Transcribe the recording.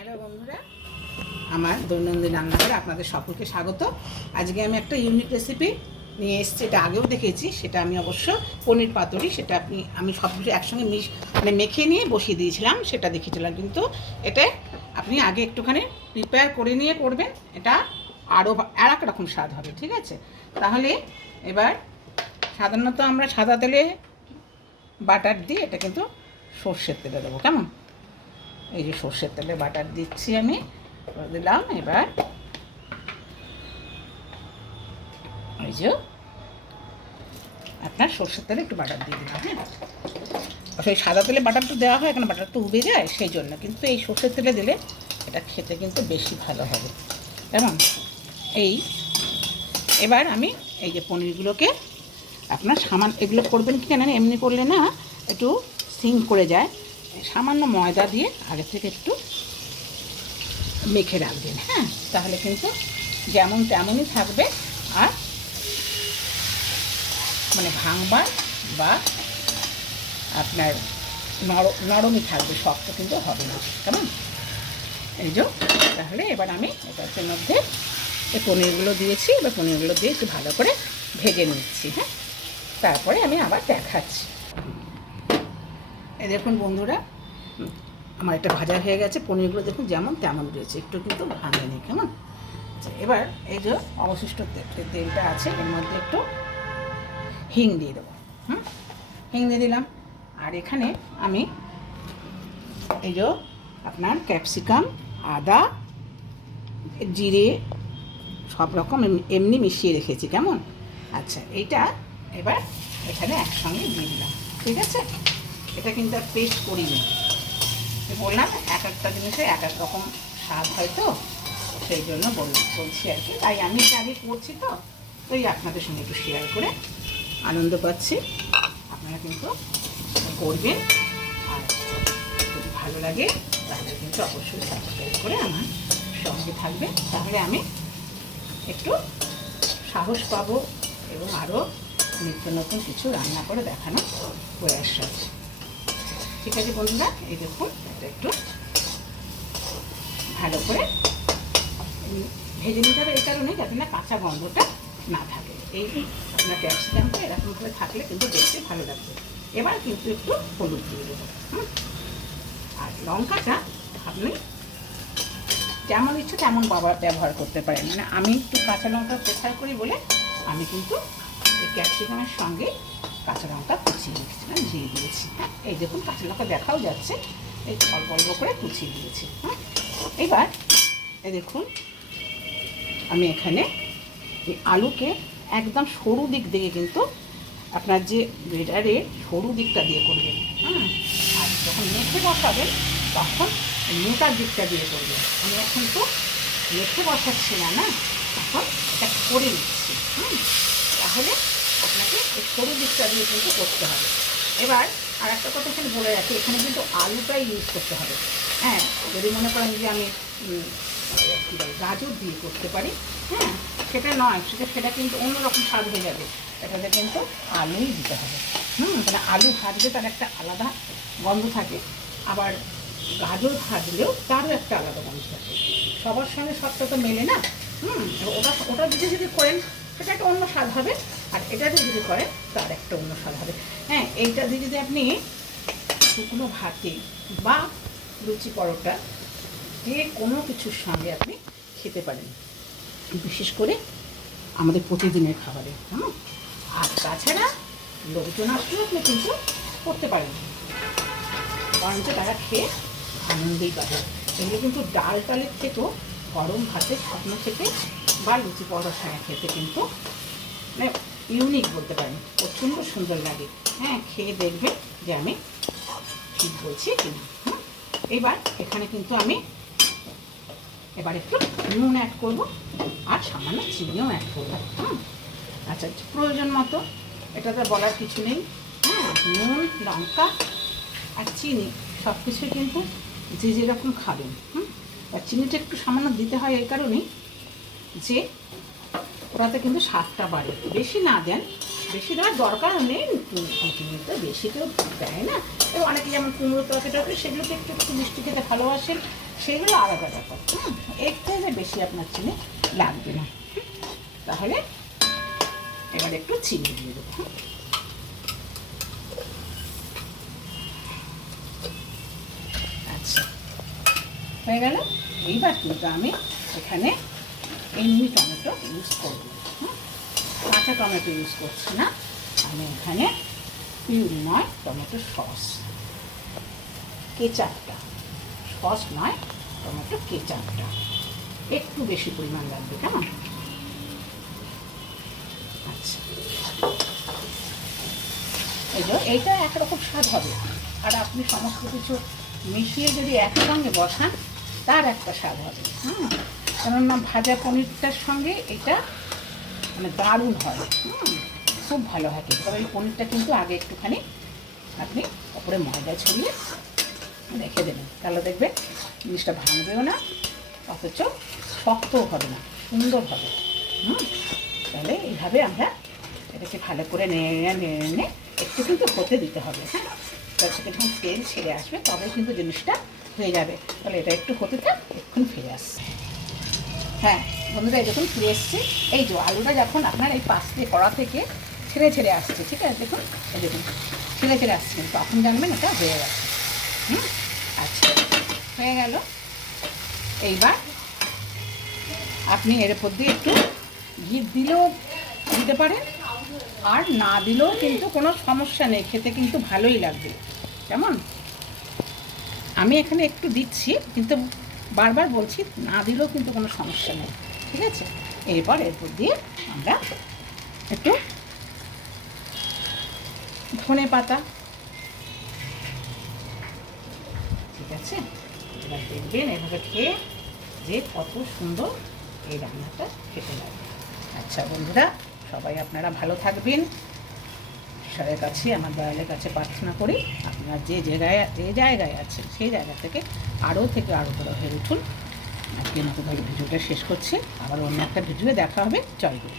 Hello বন্ধুরা, আমার দৈনন্দিন রান্নাঘরে আপনাদের সকলকে স্বাগত। আজকে আমি একটা ইউনিক রেসিপি নিয়ে এসেছি। এটা আগেও দেখেছি, সেটা আমি অবশ্য পনির পাতুরি, সেটা আমি সব কিছু একসঙ্গে মেখে নিয়ে বসিয়ে দিয়েছিলাম, সেটা দেখিয়েছিলাম। কিন্তু এটা আপনি আগে একটুখানি প্রিপেয়ার করে নিয়ে করবেন, এটা আরও আর এক রকম স্বাদ হবে। ঠিক আছে, তাহলে এবার সাধারণত আমরা সাদা তেলে বাটার দিই, এটা কিন্তু সর্ষের তেলে দেবো। কেমন? এই যে সর্ষের তেলে বাটার দিচ্ছি, আমি দিলাম। এবার এই যে আপনার সর্ষের তেলে একটু বাটার দিয়ে দিলাম। হ্যাঁ, সেই সাদা তেলে বাটারটা দেওয়া হয়, এখানে বাটারটা উবে যায় সেই জন্য, কিন্তু এই সর্ষের তেলে দিলে এটা খেতে কিন্তু বেশি ভালো হবে। কেমন? এবার আমি এই যে পনিরগুলোকে আপনার এগুলো করবেন কি জানেন, এমনি করলে না একটু সিঙ্ক করে যায়। সামান্য ময়দা দিয়ে আগে থেকে একটু মেখে রাখবেন। হ্যাঁ, তাহলে কিন্তু যেমন তেমনই থাকবে, আর মানে ভাঙবার বা আপনার নরমই থাকবে, শক্ত কিন্তু হবে না। কেমন? এই যে তাহলে এবার আমি এটার মধ্যে এই পনিরগুলো দিয়েছি, এবার পনিরগুলো দিয়ে একটু ভালো করে ভেজে নিচ্ছি। হ্যাঁ, তারপরে আমি আবার দেখাচ্ছি। এই দেখুন বন্ধুরা, আমার এটা ভাজা হয়ে গেছে। পনিরগুলো দেখুন যেমন তেমন রয়েছে, একটু কিন্তু ভাঙেনি। কেমন? আচ্ছা, এবার এই যে অবশিষ্ট তেলটা আছে, এর মধ্যে একটু হিং দিয়ে দেবো। হিং দিয়ে দিলাম। আর এখানে আমি এই যে আপনার ক্যাপসিকাম, আদা, জিরে সব রকম এমনি মিশিয়ে রেখেছি। কেমন? আচ্ছা, এইটা এবার এখানে একসঙ্গে দিয়ে দিলাম। ঠিক আছে, এটা কিন্তু আর পেস্ট করিনি। বললাম এক একটা জিনিসে এক এক রকম স্বাদ হয়, তো সেই জন্য বলছি আর কি। তাই আমি এটা আগে করছি, তো ওই আপনাদের সঙ্গে একটু শেয়ার করে আনন্দ পাচ্ছি। আপনারা কিন্তু করবেন, আর যদি ভালো লাগে তাহলে কিন্তু অবশ্যই সাবস্ক্রাইব করে আমার সঙ্গে থাকবেন। তাহলে আমি একটু সাহস পাবো এবং আরও নিত্য নতুন কিছু রান্না করে দেখানো প্রয়াস আছে। ঠিক আছে বন্ধুরা, এই দেখুন এটা একটু ভালো করে ভেজে নিতে হবে, এই কারণে যাতে না কাঁচা গন্ধটা না থাকে। এই আপনার ক্যাপসিকামটা এরকম করে থাকলে কিন্তু দেখতে ভালো লাগবে। এবার কিন্তু একটু হলুদ দিয়ে দেবো। আর লঙ্কাটা আপনি যেমন ইচ্ছে তেমন ব্যবহার করতে পারেন। মানে আমি একটু কাঁচা লঙ্কা প্রেফার করি বলে আমি কিন্তু এই ক্যাপসিকামের সঙ্গে কাঁচা লঙ্কা কুচিয়ে রেখেছিলাম, দিয়ে দিয়েছি। হ্যাঁ, এই দেখুন কাঁচা লঙ্কা দেখাও যাচ্ছে, এই অল্প অল্প করে কুচিয়ে দিয়েছি। হ্যাঁ, এবার এই দেখুন আমি এখানে এই আলুকে একদম সরু দিক দিয়ে, কিন্তু আপনার যে গ্রেটারের সরু দিকটা দিয়ে করবেন। হ্যাঁ, আর যখন মেখে বসাবেন তখন মোটার দিকটা দিয়ে করবেন। আমি এখন তো মেখে বসাচ্ছি না, এখন এটা করে নিচ্ছি। তাহলে আপনাকে এই সরু দিকটা দিয়ে কিন্তু করতে হবে। এবার আর একটা কথা এখানে বলে রাখি, এখানে কিন্তু আলুটাই ইউজ করতে হবে। হ্যাঁ, যদি মনে করেন যে আমি গাজর দিয়ে করতে পারি, হ্যাঁ সেটা নয়, সেটা কিন্তু অন্যরকম স্বাদ হয়ে যাবে। এটাতে কিন্তু আলুই দিতে হবে। মানে আলু ভাজলে তার একটা আলাদা গন্ধ থাকে, আবার গাজর ভাজলেও তারও একটা আলাদা গন্ধ থাকে। সবার সঙ্গে সবটা তো মেলে না। ওটা যদি করেন সেটা একটা অন্য স্বাদ হবে, আর এটা দিয়ে যদি করেন তার একটা অন্য স্বাদ হবে। হ্যাঁ, এইটা দিয়ে যদি আপনি শুকনো ভাতে বা লুচি পরোটা যে কোনো কিছুর সঙ্গে আপনি খেতে পারেন, বিশেষ করে আমাদের প্রতিদিনের খাবারে। আর তাছাড়া লোকজন আসলেও আপনি কিন্তু করতে পারেন, কারণ তারা খেয়ে আনন্দই পাবে। এগুলো কিন্তু ডালের থেকেও গরম ভাতের শুকনো খেতে বা লুচি পরোটার সঙ্গে খেতে কিন্তু মানে ইউনিক বলতে পারেন, প্রচণ্ড সুন্দর লাগে। হ্যাঁ, খেয়ে দেখবেন যে আমি ঠিক বলছি কিনা। এবার এখানে কিন্তু আমি এবার একটু নুন অ্যাড করবো, আর সামান্য চিনিও অ্যাড করবো। আচ্ছা, প্রয়োজন মতো, এটাতে বলার কিছু নেই। হ্যাঁ, নুন, লঙ্কা আর চিনি সব কিছুই কিন্তু যে যেরকম খাবেন। আর চিনিটা একটু সামান্য দিতে হয় এই কারণেই যে ওটাতে কিন্তু স্বাদটা বাড়ে। বেশি না দেন, বেশি দেওয়ার দরকারও নেই, চিনিটা বেশি কেউ দেয় না। এবং অনেকে যেমন কুমড়ো তরকারি সেগুলোকে একটু একটু মিষ্টি খেতে ভালোবাসেন, সেগুলো আলাদা ব্যাপার। এর থেকে বেশি আপনার চিনি লাগবে না। তাহলে এবার একটু চিনি দিয়ে দেবো। আচ্ছা, হয়ে গেল। এইবার কিন্তু আমি এখানে এমনি টমেটো ইউজ করব, কাঁচা টমেটো ইউজ করছি না। আমি এখানে পিউরি নয়, টমেটো সস, কেচাপটা, সস নয়, টমেটো কেচাপটা একটু বেশি পরিমাণ লাগবে, কেমন? আচ্ছা, এই যে এইটা একরকম স্বাদ হবে। আর আপনি সমস্ত কিছু মিশিয়ে যদি একসঙ্গে বসান, তার একটা স্বাদ হবে। কেননা ভাজা পনিরটার সঙ্গে এটা মানে দারুণ হয়, খুব ভালো হয়। কিন্তু তবে এই পনিরটা কিন্তু আগে একটুখানি আপনি ওপরে ময়দা ছড়িয়ে রেখে দেবেন, তাহলে দেখবেন জিনিসটা ভাঙবেও না, অথচ শক্তও হবে না, সুন্দর হবে। তাহলে এইভাবে আমরা এটাকে ভালো করে নেড়ে একটু কিন্তু হতে দিতে হবে। তার থেকে যখন তেল ছেড়ে আসবে তবে কিন্তু জিনিসটা হয়ে যাবে। তাহলে এটা একটু হতে থাক, এক্ষুনি ফিরে আসছে। হ্যাঁ বন্ধুরা, এই যখন ফিরে এসছে, এই যে আলুটা যখন আপনার এই পাশ দিয়ে কড়া থেকে ছেড়ে ছেড়ে আসছে, ঠিক আছে, দেখুন এই দেখুন ছেড়ে ছেড়ে আসছে, তখন জানবেন এটা হয়ে গেছে। আচ্ছা, হয়ে গেল। এইবার আপনি এর উপর দিয়ে একটু ঘি দিলেও দিতে পারেন, আর না দিলেও কিন্তু কোনো সমস্যা নেই, খেতে কিন্তু ভালোই লাগবে। কেমন? আমি এখানে একটু দিচ্ছি, কিন্তু বারবার বলছি না দিলেও কিন্তু কোনো সমস্যা নেই, ঠিক আছে। এরপর এরপর দিয়ে আমরা একটু ধনে পাতা, ঠিক আছে। এবার দেখবেন এভাবে খেয়ে যে কত সুন্দর এই রান্নাটা খেতে লাগে। আচ্ছা বন্ধুরা, সবাই আপনারা ভালো থাকবেন। ঈশ্বরের কাছে, আমার দয়ালের কাছে প্রার্থনা করি আপনারা যে জায়গায় আছেন সেই জায়গা থেকে আরও করে হয়ে উঠুন। আজকের মতো ভিডিওটা শেষ করছি, আবার অন্য একটা ভিডিও দেখা হবে। জয় গুরু।